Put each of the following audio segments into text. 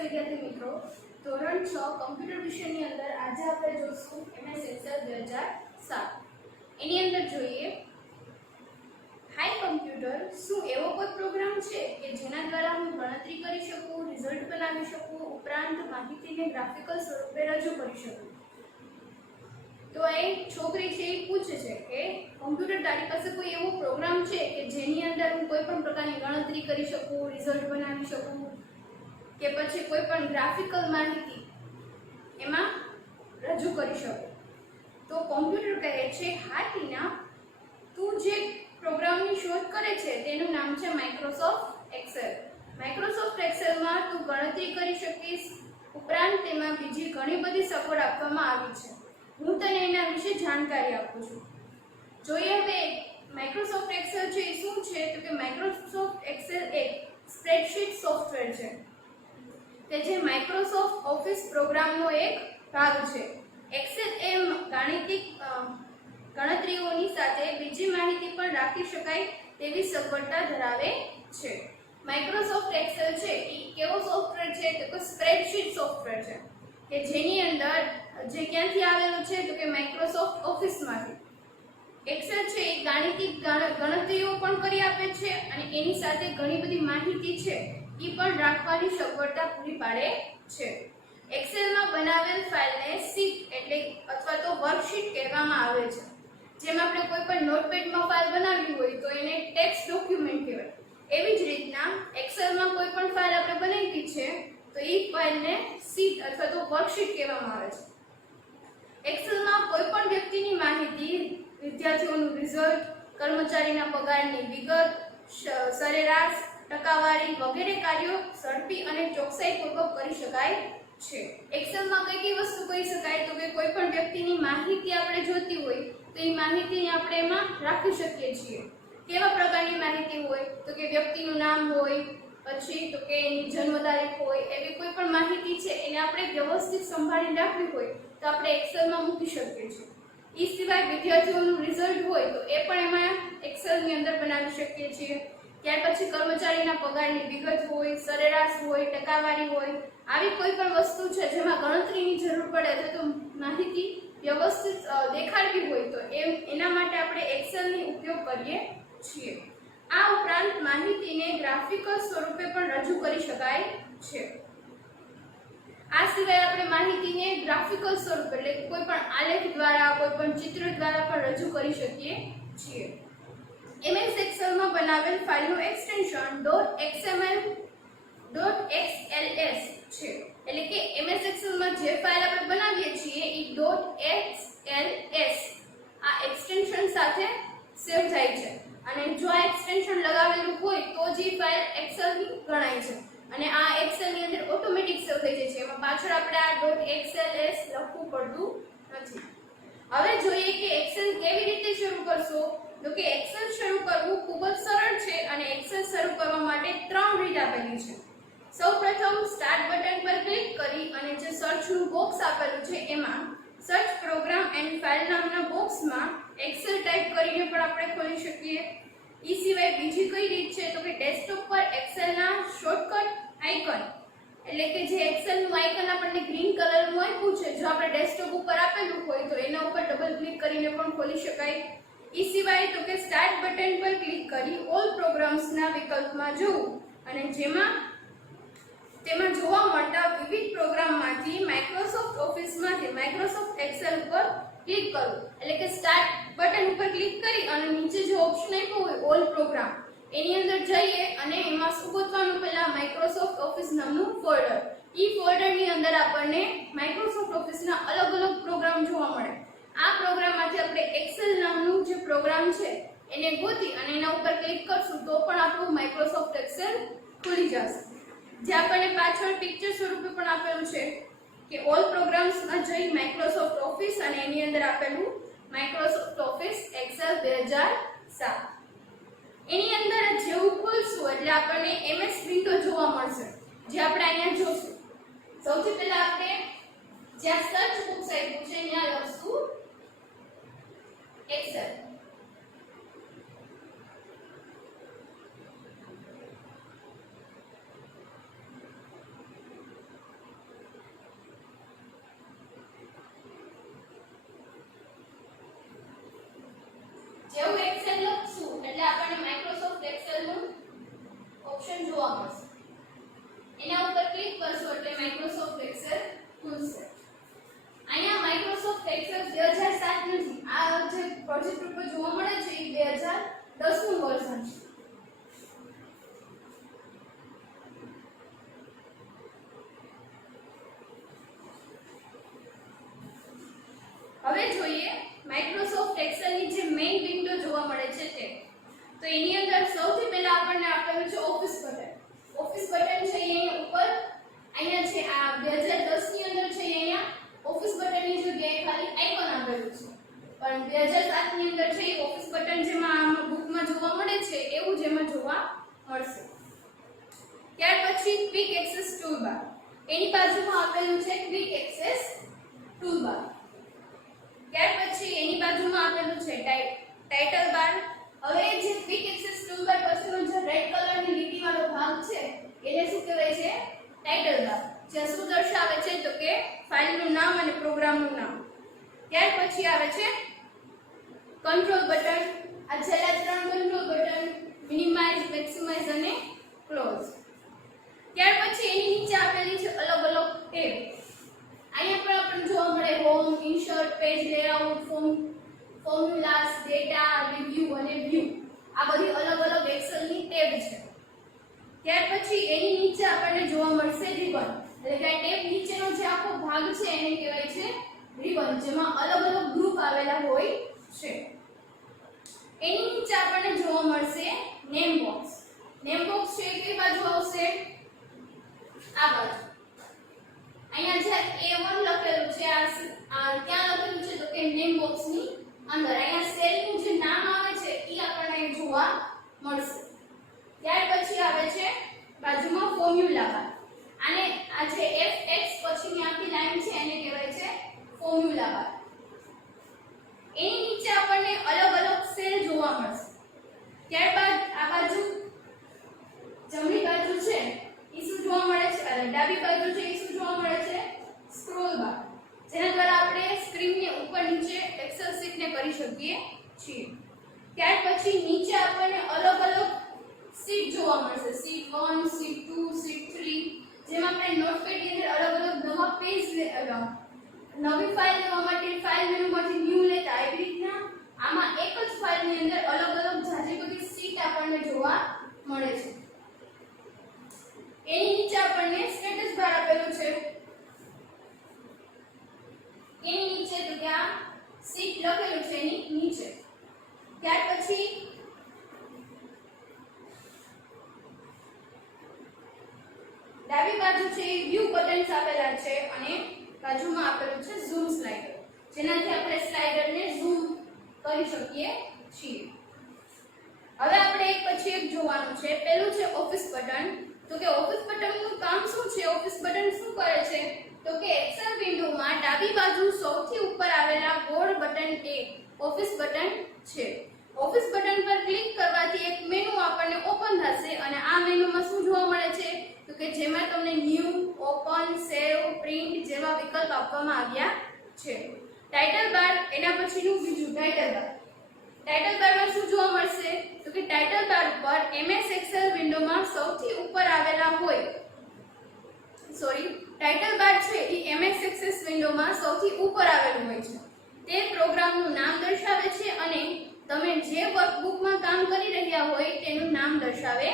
નમસ્તે વિદ્યાર્થી મિત્રો, ધોરણ 6 કમ્પ્યુટર વિષયની અંદર આજે આપણે જોશું MS એક્સેલ 2007. એની અંદર જોઈએ હાઈ કમ્પ્યુટર શું એવો કોઈ પ્રોગ્રામ છે કે જેના દ્વારા હું ગણતરી કરી શકું, રિઝલ્ટ બનાવી શકું, ઉપરાંત માહિતીને ગ્રાફિકલ સ્વરૂપે રજૂ કરી શકું. તો એક છોકરી છે એ પૂછે છે કે કમ્પ્યુટર તારી પાસે કોઈ એવો પ્રોગ્રામ છે કે જેની અંદર હું કોઈ પણ પ્રકારની ગણતરી કરી શકું, રિઝલ્ટ બનાવી શકું કે પછી કોઈ પણ ગ્રાફિકલ માહિતી એમાં રજૂ કરી શકું. તો કોમ્પ્યુટર કહે છે હા ટીના, તું જે પ્રોગ્રામની શોધ કરે છે તેનું નામ છે માઇક્રોસોફ્ટ એક્સેલ. માઇક્રોસોફ્ટ એક્સેલમાં તું ગણતરી કરી શકીશ, ઉપરાંત તેમાં બીજી ઘણી બધી સગવડ આપવામાં આવી છે. હું તને એના વિશે જાણકારી આપું છું. જોઈએ હવે માઇક્રોસોફ્ટ એક્સેલ છે એ શું છે, તો કે માઇક્રોસોફ્ટ એક્સેલ એક સ્પ્રેડશીટ સોફ્ટવેર છે કે જે માઇક્રોસોફ્ટ ઓફિસ પ્રોગ્રામનો એક ભાગ છે. એક્સેલ એ ગાણિતિક ગણતરીઓની સાથે બીજી માહિતી પણ રાખી શકાય તેવી સગવડતા ધરાવે છે. માઇક્રોસોફ્ટ એક્સેલ છે એ કેવો સોફ્ટવેર છે, તો કે સ્પ્રેડશીટ સોફ્ટવેર છે કે જેની અંદર જે ક્યાંથી આવેલું છે તો કે માઇક્રોસોફ્ટ ઓફિસમાંથી. એક્સેલ છે એ ગાણિતિક ગણતરીઓ પણ કરી આપે છે અને એની સાથે ઘણી બધી માહિતી છે એ પણ રાખવાની સગવડતા પૂરી પાડે છે. એક્સેલમાં બનાવેલ ફાઇલને શીટ એટલે અથવા તો વર્કશીટ કહેવામાં આવે છે. જેમ આપણે કોઈ પણ નોટપેડમાં ફાઇલ બનાવવી હોય તો એને ટેક્સ્ટ ડોક્યુમેન્ટ કહેવાય. એવી જ રીતના એક્સેલમાં કોઈ પણ ફાઇલ આપણે બનાવી છે તો એ ફાઇલને શીટ અથવા તો વર્કશીટ કહેવામાં આવે છે. એક્સેલમાં કોઈ પણ વ્યક્તિની માહિતી, વિદ્યાર્થીઓનું રિઝલ્ટ, કર્મચારીના પગારની વિગત, સરેરાશ, ટકાવારી વગેરે કાર્યો ઝડપી અને ચોકસાઈપૂર્વક કરી શકાય છે. એક્સેલમાં કઈ વસ્તુ કરી શકાય, તો કે કોઈ પણ વ્યક્તિની માહિતી આપણે જોતી હોય તો એ માહિતી આપણે એમાં રાખી શકીએ છીએ. કેવા પ્રકારની માહિતી હોય, તો કે વ્યક્તિનું નામ હોય, પછી તો કે એની જન્મ તારીખ હોય, એવી કોઈ પણ માહિતી છે એને આપણે વ્યવસ્થિત સંભાળીને રાખવી હોય તો આપણે એક્સેલમાં મૂકી શકીએ છીએ. એ સિવાય વિદ્યાર્થીઓનું રિઝલ્ટ હોય તો એ પણ એમાં એક્સેલની અંદર બનાવી શકીએ છીએ. ત્યાર પછી કર્મચારીના પગારની વિગત હોય, સરેરાશ હોય, ટકાવારી હોય, આવી કોઈ પણ વસ્તુ છે જેમાં ગણતરીની જરૂર પડે તો માહિતી વ્યવસ્થિત દેખાડવી હોય તો એના માટે આપણે એક્સેલની ઉપયોગ કરીએ છીએ. આ ઉપરાંત માહિતીને ગ્રાફિકલ સ્વરૂપે પણ રજૂ કરી શકાય છે. આ સિવાય આપણે માહિતીને ગ્રાફિકલ સ્વરૂપે એટલે કોઈ પણ આલેખ દ્વારા, કોઈ પણ ચિત્ર દ્વારા પણ રજૂ કરી શકીએ છીએ. MS એક્સેલમાં બનાવેલ ફાઇલનું એક્સટેન્શન .xml.xls છે. એટલે કે MS એક્સેલમાં જે ફાઇલ આપણે બનાવીએ છીએ એ .xls આ એક્સટેન્શન સાથે સેવ થાય છે અને જો આ એક્સટેન્શન લગાવેલું હોય તો જ એ ફાઇલ એક્સેલની ગણાય છે અને આ એક્સેલની અંદર ઓટોમેટિક સેવ થઈ જાય છે. એમાં પાછળ આપણે આ .xls લખવું પડતું નથી. હવે જોઈએ કે એક્સેલ કેવી રીતે શરૂ કરશો, તો કે એક્સેલ શરૂ કરવું ખૂબ જ સરળ છે અને એક્સેલ શરૂ કરવા માટે 3 રીત આપેલી છે. સૌપ્રથમ સ્ટાર્ટ બટન પર ક્લિક કરી અને જે સર્ચનું બોક્સ આપેલું છે એમાં સર્ચ પ્રોગ્રામ એન્ડ ફાઇલ નામના બોક્સમાં એક્સેલ ટાઈપ કરીને પણ આપણે ખોલી શકીએ. એ સિવાય બીજી કઈ રીત છે તો કે ડેસ્કટોપ પર એક્સેલના શોર્ટકટ આઇકન એટલે કે જે એક્સેલનું આઇકન આપણને ગ્રીન કલરનું આપ્યું છે, જો આપણે ડેસ્કટોપ ઉપર આપેલું હોય તો એના ઉપર ડબલ ક્લિક કરીને પણ ખોલી શકાય. એ સિવાય તો કે સ્ટાર્ટ બટન પર ક્લિક કરી ઓલ પ્રોગ્રામ્સના વિકલ્પમાં જવું અને તેમાં જોવા મળતા વિવિધ પ્રોગ્રામમાંથી માઇક્રોસોફ્ટ ઓફિસમાંથી માઇક્રોસોફ્ટ એક્સેલ ઉપર ક્લિક કરવું. એટલે કે સ્ટાર્ટ બટન ઉપર ક્લિક કરી અને નીચે જે ઓપ્શન આપ્યો હોય ઓલ પ્રોગ્રામ એની અંદર જઈએ અને એમાં શું ગોતવાનું, પહેલા માઇક્રોસોફ્ટ ઓફિસ નામનું ફોલ્ડર. એ ફોલ્ડરની અંદર આપણને માઇક્રોસોફ્ટ ઓફિસના અલગ અલગ પ્રોગ્રામ જોવા મળે. આ પ્રોગ્રામમાંથી આપણે એક્સેલ નામનું જે પ્રોગ્રામ છે એને ગોતી અને એના ઉપર ક્લિક કરશું તો પણ આપણું માઇક્રોસોફ્ટ એક્સેલ ખુલી જશે. જે આપણને પાછળ પિક્ચર સ્વરૂપે પણ આપેલું છે કે ઓલ પ્રોગ્રામ્સમાં જઈ માઇક્રોસોફ્ટ ઓફિસ અને એની અંદર આપેલું માઇક્રોસોફ્ટ ઓફિસ એક્સેલ 2007. એની અંદર જેવું ખોલશું એટલે આપણને MS વિન્ડો જોવા મળશે, જે આપણે અહીંયા જોશું. સૌથી પહેલા આપણે જ્યાં સર્ચ બોક્સ આપ્યું છે ત્યાં લખશું એક્સેલ. ઓપ્શન જોવા મળશે. એના ઉપર ક્લિક કરશો એટલે માઇક્રોસોફ્ટ એક્સેલ ખુલશે. અહીંયા માઇક્રોસોફ્ટ એક્સેલ 2007 નથી, આ જે પ્રોજેક્ટ ઉપર જોવા મળે છે એ 2010 નું વર્ઝન છે. હવે જોઈએ માઇક્રોસોફ્ટ એક્સેલ ની જે મેઇન વિન્ડો જોવા મળે છે તે. તો એની અંદર સૌથી પહેલા આપણને આપેલું છે ઓફિસ બટન. ઓફિસ બટન છે અહીંયા ઉપર, અહીંયા છે આ 2010 ની અંદર છે અહીંયા ઓફિસ બટન ની જગ્યાએ ખાલી આઇકોન આપેલું છે. પણ 2007 ની અંદર છે ઓફિસ બટન જેમાં બુકમાં જોવા મળે છે એવું જ એમાં જોવા મળશે. ત્યાર પછી ક્વિક એક્સેસ ટૂલબાર, એની બાજુમાં આપેલું છે ક્વિક એક્સેસ ટૂલબાર. ત્યાર પછી એની બાજુમાં આપેલું છે ટાઇટલ બાર. હવે જે ક્વિક એક્સેસ ટૂલબાર પછીનો જે રેડ કલરની લીટીવાળો ભાગ છે એને શું કહેવાય છે? ટાઇટલ બાર. જે શું દર્શાવે છે તો કે ફાઇલનું નામ અને પ્રોગ્રામનું નામ. ત્યાર પછી આવે છે કંટ્રોલ બટન. આ છેલ્લા ત્રણ કંટ્રોલ બટન મિનિમાઇઝ, મેક્સિમાઇઝ અને ક્લોઝ. ત્યાર પછી એની નીચે આપેલી છે અલગ અલગ ટેબ. અહીંયા પણ આપણને જોવા મળે home, insert, page layout, formulas, data, review અને વ્યૂ. આ બધી અલગ અલગ એક્સેલ ની ટેબ છે. ત્યાર પછી એની નીચે આપણને જોવા મળશે રિબન. એટલે કે ટેબ નીચેનો જે આખો ભાગ છે એને કહેવાય છે રિબન, જેમાં અલગ અલગ ગ્રુપ આવેલા હોય છે. એની નીચે આપણને જોવા મળશે નેમ બોક્સ. નેમ બોક્સ છે કઈ બાજુ આવશે? આ બાજુ. અહીંયા જે A1 લખેલું છે આ ક્યાં લખેલું છે તો કે નેમ બોક્સ ની અંદર. અહીંયા સેલ નું જે નામ આવે છે એ આપણને જોવા મળશે. ત્યાર પછી આવે છે બાજુમાં ફોર્મ્યુલા બાર. આને આ જે fx પછીની આખી લાઈન છે એને કહેવાય છે ફોર્મ્યુલા બાર. એની નીચે આપણને અલગ અલગ સેલ જોવા મળશે. ત્યારબાદ આ બાજુ જમણી બાજુ છે એ શું જોવા મળે છે? અને ડાબી બાજુ છે એ શું જોવા મળે છે? સ્ક્રોલ બાર, જેના દ્વારા આપણે સ્ક્રીનને ઉપર નીચે એક્સેલ શીટને કરી શકીએ છીએ. ત્યાર પછી નીચે આપણને અલગ અલગ શીટ જોવા મળશે. શીટ 1, શીટ 2, શીટ 3, જેમાં આપણે નોટપેડ ની અંદર અલગ અલગ નવા પેજ નવી ફાઇલ લેવા માટે ફાઇલ મેનુમાંથી ન્યૂ લેતા એવી રીતના આમાં એક જ ફાઇલની અંદર અલગ અલગ જાજી બધી શીટ આપણને જોવા મળે છે. એની નીચે આપણને સ્ટેટસ બાર આપેલું છે. એની નીચે તો ત્યાં શીટ લખેલું છે એની નીચે. ત્યાર પછી ડાબી બાજુ છે વ્યૂ બટન્સ આપેલા છે અને બાજુમાં આપેલું છે ઝૂમ સ્લાઇડર, જેનાથી આપણે સ્લાઇડરને ઝૂમ કરી શકીએ છીએ. હવે આપણે એક પછી એક જોવાનું છે. પહેલું છે ઓફિસ બટન. તો કે ઓફિસ બટનનું કામ શું છે? ઓફિસ બટન શું કરે છે તો કે એક્સેલ વિન્ડોમાં ડાબી બાજુ સૌથી ઉપર આવેલા ગોળ બટન એ ઓફિસ બટન છે. ઓફિસ બટન પર ક્લિક કરવાથી એક મેનુ આપણને ઓપન થશે અને આ મેનુમાં શું જોવા મળે છે તો કે જેમાં તમને ન્યૂ, ઓપન, સેવ, પ્રિન્ટ જેવા વિકલ્પ આપવામાં આવ્યા છે. ટાઇટલ બાર એના પછીનું બીજું ટાઇટલ બાર. ટાઇટલ બારમાં શું જોવા મળશે તો કે ટાઇટલ બાર ઉપર MS એક્સેલ વિન્ડોમાં સૌથી ઉપર આવેલા ટાઇટલ બાર છે એ MS એક્સેલ વિન્ડોમાં સૌથી ઉપર આવેલું હોય છે. તે પ્રોગ્રામનું નામ દર્શાવે છે અને તમે જે વર્કબુકમાં કામ કરી રહ્યા હોય તેનું નામ દર્શાવે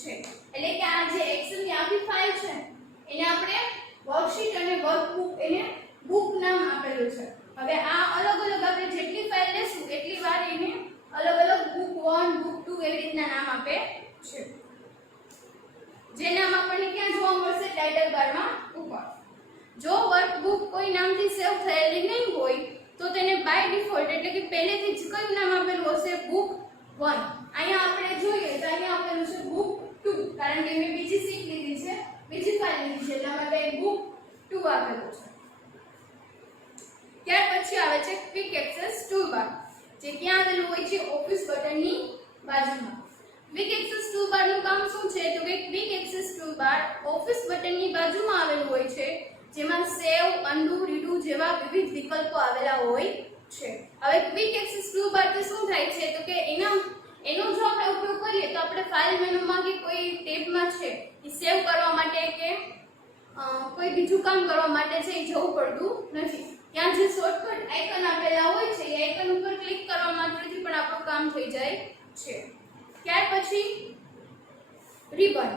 છે. એટલે કે આ જે એક્સેલ ની આખી ફાઇલ છે એને આપણે વર્કશીટ અને વર્કબુક એને બુક નામ આપેલું છે. હવે આ અલગ અલગ આપણે જેટલી ફાઇલ લેશું એટલી વાર એને અલગ અલગ બુક 1, બુક 2 એવી રીતના નામ આપે છે. જે નામ આપણને ક્યાં જોવા મળશે? ટાઇટલ બારમાં ઉપર. જો વર્કબુક કોઈ નામથી સેવ થયેલી નહીં હોય તો તેને બાય ડિફોલ્ટ એટલે કે પહેલેથી જ કયું નામ આપેલું હશે? બુક 1. અહીંયા આપણે જોઈએ તો અહીંયા આપેલું છે બુક 2, કારણ કે મેં બીજી શીટ લીધી છે, બીજી ફાઇલ લીધી છે એટલા માટે બુક 2 આપેલું છે. ત્યાર પછી આવે છે ક્વિક એક્સેસ ટૂલબાર, જે ક્યાં આવેલું હોય છે? ઓફિસ બટનની બાજુમાં. ક્વિક એક્સેસ ટૂલબારનું કામ શું છે તો કે ક્વિક એક્સેસ ટૂલબાર ઓફિસ બટનની બાજુમાં આવેલું હોય છે, જેમાં સેવ, અનડુ, રીડુ જેવા વિવિધ વિકલ્પો આવેલા હોય છે. હવે ક્વિક એક્સેસ ટૂલબારથી શું થાય છે તો કે એનો જો આપણે ઉપયોગ કરીએ તો આપણે ફાઇલ મેનુમાં કે કોઈ ટેબમાં સેવ કરવા માટે કે કોઈ બીજું કામ કરવા માટે છે એ જવું પડતું નથી. ત્યાં જે શોર્ટકટ આઇકન આપેલા હોય છે એ આઇકન ઉપર ક્લિક કરવા માત્રથી પણ આપણું કામ થઈ જાય છે. ત્યાર પછી રિબન.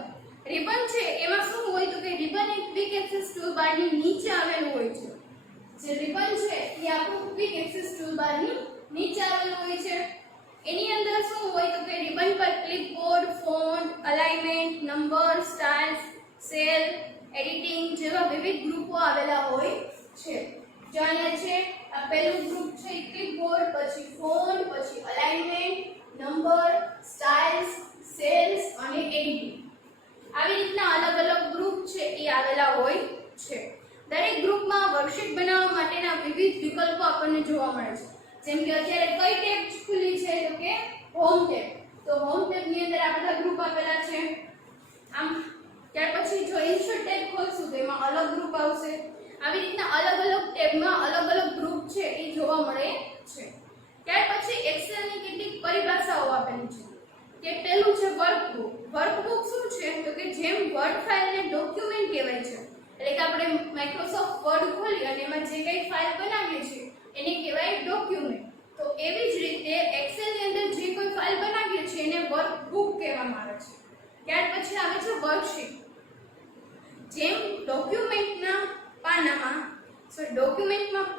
રિબન છે એમાં શું હોય તો કે રિબન એક ક્વિક એક્સેસ ટૂલબારની નીચે આવેલું હોય છે. જે રિબન છે એ આપણું ક્વિક એક્સેસ ટૂલબારની નીચે આવેલું હોય છે. એની અંદર શું હોય તો કે રિબન પર clipboard, font, alignment, number, styles, cell, editing જેવા વિવિધ ગ્રુપો આવેલા હોય છે. જો અહીંયા છે આ પહેલું ગ્રુપ છે ક્લિપબોર્ડ, પછી ફોન્ટ, પછી અલાઇનમેન્ટ, નંબર, સ્ટાઇલ્સ, સેલ્સ અને એડિટિંગ. આવી રીતના અલગ અલગ ગ્રુપ છે એ આવેલા હોય છે. દરેક ગ્રુપમાં વર્કશીટ બનાવવા માટેના વિવિધ વિકલ્પો આપણને જોવા મળે છે. જેમ કે અત્યારે કઈ ટેબ ખુલી છે તો કે હોમ ટેબ. તો હોમ ટેબ ની અંદર આ બધા ગ્રુપ આપેલા છે. આમ ત્યાર પછી જો ઇન્સર્ટ ટેબ ખોલશું તો એમાં અલગ ગ્રુપ આવશે. આવી રીતના અલગ અલગ ટેબમાં અલગ અલગ ગ્રુપ છે એ જોવા મળે છે. ત્યાર પછી એક્સેલ ની કેટલીક પરિભાષાઓ આપેલી છે. કે પહેલું છે વર્કબુક. વર્કબુક શું છે તો કે જેમ વર્ડ ફાઇલને ડોક્યુમેન્ટ કહેવાય છે, એટલે કે આપણે માઇક્રોસોફ્ટ વર્ડ ખોલી અને એમાં જે કંઈ ફાઇલ બનાવીએ છીએ એને કહેવાય ડોક્યુમેન્ટ. તો એવી જ રીતે એક્સેલ ની અંદર જે કોઈ ફાઇલ બનાવીએ છીએ એને વર્કબુક કહેવામાં આવે છે. ત્યાર પછી આવે છે વર્કશીટ. જેમ ડોક્યુમેન્ટના પાનામાં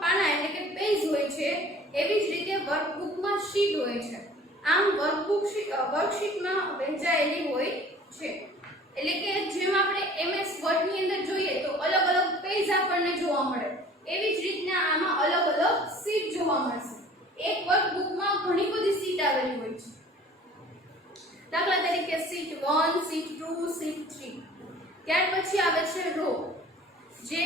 પાના એટલે કે પેજ હોય છે, એવી જ રીતે વર્કબુકમાં શીટ હોય છે. આમ વર્કશીટમાં વહેંચાયેલી હોય છે. એટલે કે જેમ આપણે MS વર્ડ ની અંદર જોઈએ તો અલગ અલગ પેજ આપણને જોવા મળે, એવી જ રીતના આમાં અલગ અલગ શીટ જોવા મળશે. એક વર્કબુકમાં ઘણી બધી શીટ આવેલી હોય છે. દાખલા તરીકે શીટ 1, શીટ 2, શીટ 3. ત્યાર પછી આવે છે રો. જે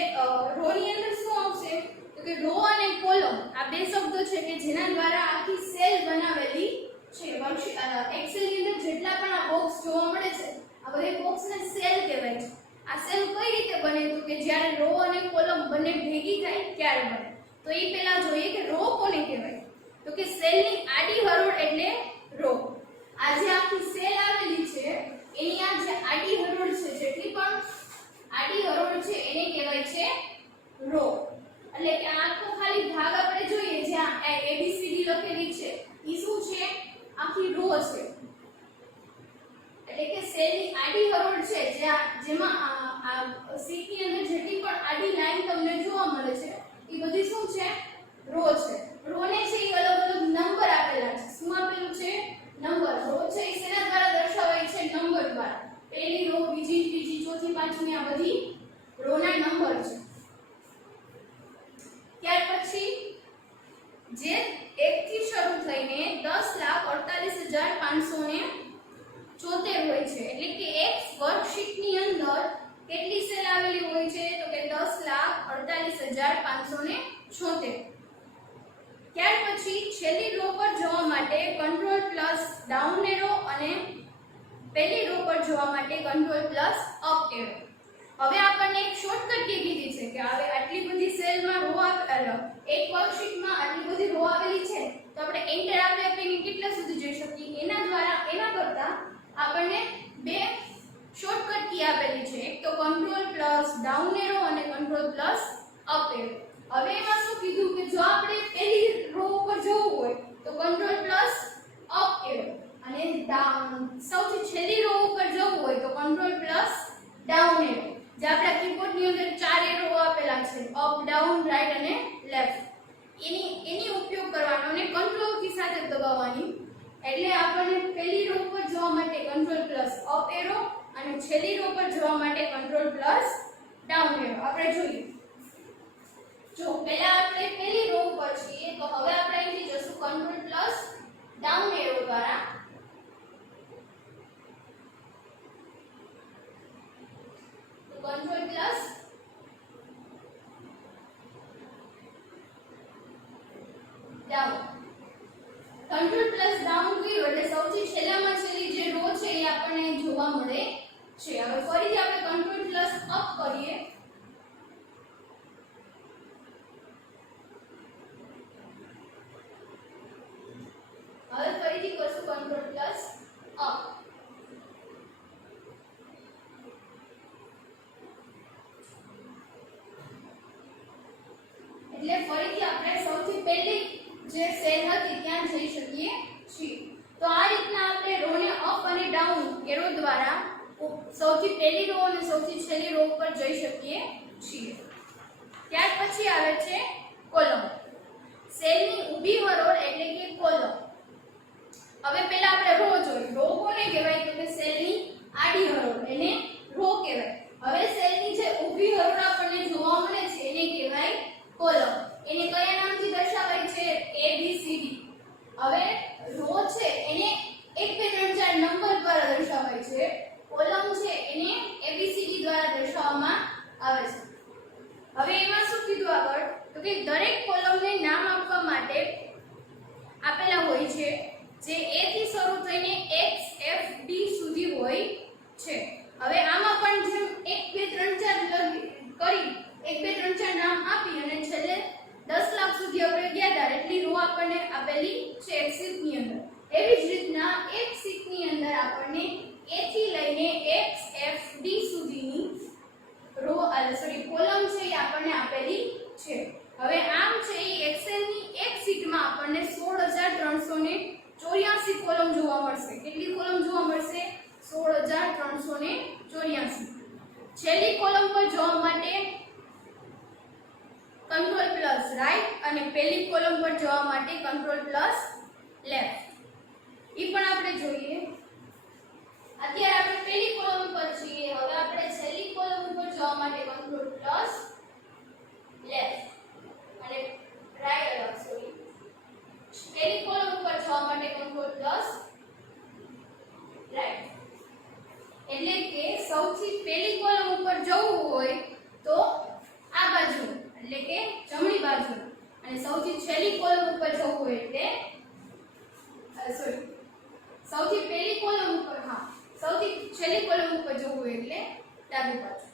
રો ની અંદર શું આવશે તો કે રો અને કોલમ આ બે શબ્દો છે કે જેના દ્વારા આખી સેલ બનાવેલી છે. એક્સેલ ની અંદર જેટલા પણ આ બોક્સ જોવા મળે છે આ બધા બોક્સને સેલ કહેવાય છે. આ સેલ કઈ રીતે બને તો કે જ્યારે રો અને કોલમ બંને ભેગી થાય ત્યારે બને. તો એ પહેલા જોઈએ કે રો કોને કહેવાય તો કે સેલની આડી હરોળ એટલે રો. આ જે આખી સેલ આવેલી છે એની આ જે આડી હરોળ છે, જેટલી પણ આડી હરોળ છે એને કહેવાય છે રો. એટલે કે આખો ખાલી ભાગ આપણે જોઈએ જ્યાં ABCD લખેલી છે એ શું છે આખી રો છે. એટલે કે સેલની આડી હરોળ છે જેમાં આ શીટ ની અંદર જેટલી પણ આડી લાઈન તમને જોવા મળે છે એ બધી શું છે રો છે. રો ને છે એ અલગ અલગ નંબર આપેલા છે. શું આપેલું છે નંબર. રો છે એ શેના દ્વારા દર્શાવાય છે નંબર દ્વારા. પહેલી રો, બીજી, ત્રીજી, ચોથી, પાંચમી આ બધી રો ના નંબર છે. ત્યાર પછી જે 1 થી શરૂ થઈને 10,48,574 હોય છે. એટલે કે એક વર્કશીટ ની અંદર કેટલી સેલ આવેલી હોય છે તો કે 10,48,574. ત્યાર પછી છેલ્લી રો પર જવા માટે કંટ્રોલ પ્લસ ડાઉન એરો અને પહેલી રો પર જવા માટે કંટ્રોલ પ્લસ અપ એરો. હવે આપણને એક શોર્ટકટ કીધી છે કે હવે આટલી બધી સેલમાં રો એક વર્કશીટમાં આટલી બધી રો આવેલી છે તો આપણે એન્ટર આપીને કેટલા સુધી જઈ શકીએ. એના કરતા આપણને બે શોર્ટકટ કી આપેલી છે. એક તો કંટ્રોલ પ્લસ ડાઉન એરો અને કંટ્રોલ પ્લસ અપ એરો. હવે એમાં શું કીધું કે જો આપણે પહેલી રો ઉપર જવું હોય તો કંટ્રોલ પ્લસ અપ એરો અને સૌથી છેલ્લી રો ઉપર જવું હોય તો કંટ્રોલ પ્લસ ડાઉન એરો. જે આપણા કીબોર્ડ ની અંદર 4 એરો આપેલા છે અપ, ડાઉન, રાઈટ અને લેફ્ટ. એની ઉપયોગ કરવાનો અને કંટ્રોલ કી સાથે દબાવવાની. એટલે આપણને પહેલી રો પર જવા માટે કંટ્રોલ પ્લસ અપ એરો અને છેલ્લી રો પર જવા માટે કંટ્રોલ પ્લસ ડાઉન એરો. આપણે જોઈએ જો પહેલા આપણે પહેલી રો પર છીએ તો હવે આપણે અહીંથી જશું કંટ્રોલ પ્લસ ડાઉન એરો દ્વારા. તો control plus down. Control plus down કર્યું એટલે સૌથી છેલ્લામાં છેલ્લી જે રો છે એ આપણને જોવા મળે છે. હવે ફરીથી આપણે કંટ્રોલ પ્લસ અપ કરીએ. હવે ફરીથી કરશું કંટ્રોલ પ્લસ અપ. એટલે ફરીથી આપણે સૌથી પહેલી જે સેલ હતી ત્યાં જઈ શકીએ છીએ. તો આ રીતના આપણે રોને અપ અને ડાઉન એરો દ્વારા સૌથી પહેલી રો અને સૌથી છેલ્લી રો ઉપર જઈ શકીએ છીએ. ત્યાર પછી આવે છે કોલમ. સેલની ઊભી હરોળ એટલે કે કોલમ. હવે પહેલા આપણે રો જોઈ. રો કોને કહેવાય? તો કે સેલની આડી હરોળ એને રો કહેવાય. હવે સેલની જે ઊભી હરોળ આપણને જોવા મળે છે એને કહેવાય કોલમ. એને કયા નામથી દર્શાવાય છે? A B C D. હવે રો છે એને 1 2 3 4 નંબર દ્વારા દર્શાવાય છે. કોલમ છે એને ABCD દ્વારા દર્શાવવામાં આવે છે. હવે એમાં શું કીધું આગળ? તો કે દરેક કોલમને નામ આપવા માટે આપેલા હોય છે જે A થી શરૂ થઈને X F D સુધી હોય છે. હવે આમાં પણ જેમ 1 2 3 4 કરી 1 2 3 4 નામ આપી અને છેલ્લે 10 લાખ સુધી આપણે ગયા હતા એટલી રો આપણને આપેલી છે એક શીટની અંદર. એવી જ રીતના એક શીટની અંદર આપણને A થી લઈને X F D સુધીની રો કોલમ છે એ આપણને આપેલી છે. હવે આમ છે એ એક્સેલ ની એક શીટમાં આપણને 16384 કોલમ જોવા મળશે. કેટલી કોલમ જોવા મળશે? 16384. છેલ્લી કોલમ પર જવા માટે કંટ્રોલ પ્લસ રાઈટ અને પહેલી કોલમ પર જવા માટે કંટ્રોલ પ્લસ લેફ્ટ. ઈ પણ આપણે જોઈએ. અત્યારે આપણે પહેલી કોલમ પર છીએ. હવે આપણે છેલ્લી કોલમ ઉપર જવા માટે કંટ્રોલ પ્લસ લેફ્ટ અને રાઈટ સોરી પહેલી કોલમ ઉપર જવા માટે કંટ્રોલ પ્લસ રાઈટ. એટલે કે સૌથી પહેલી કોલમ ઉપર જવું હોય તો આ બાજુ એટલે કે જમણી બાજુ અને સૌથી છેલ્લી કોલમ ઉપર જવું હોય એટલે સૌથી પહેલી કોલમ ઉપર સૌથી છેલ્લી કોલમ ઉપર જવું હોય એટલે ડાબી બાજુ.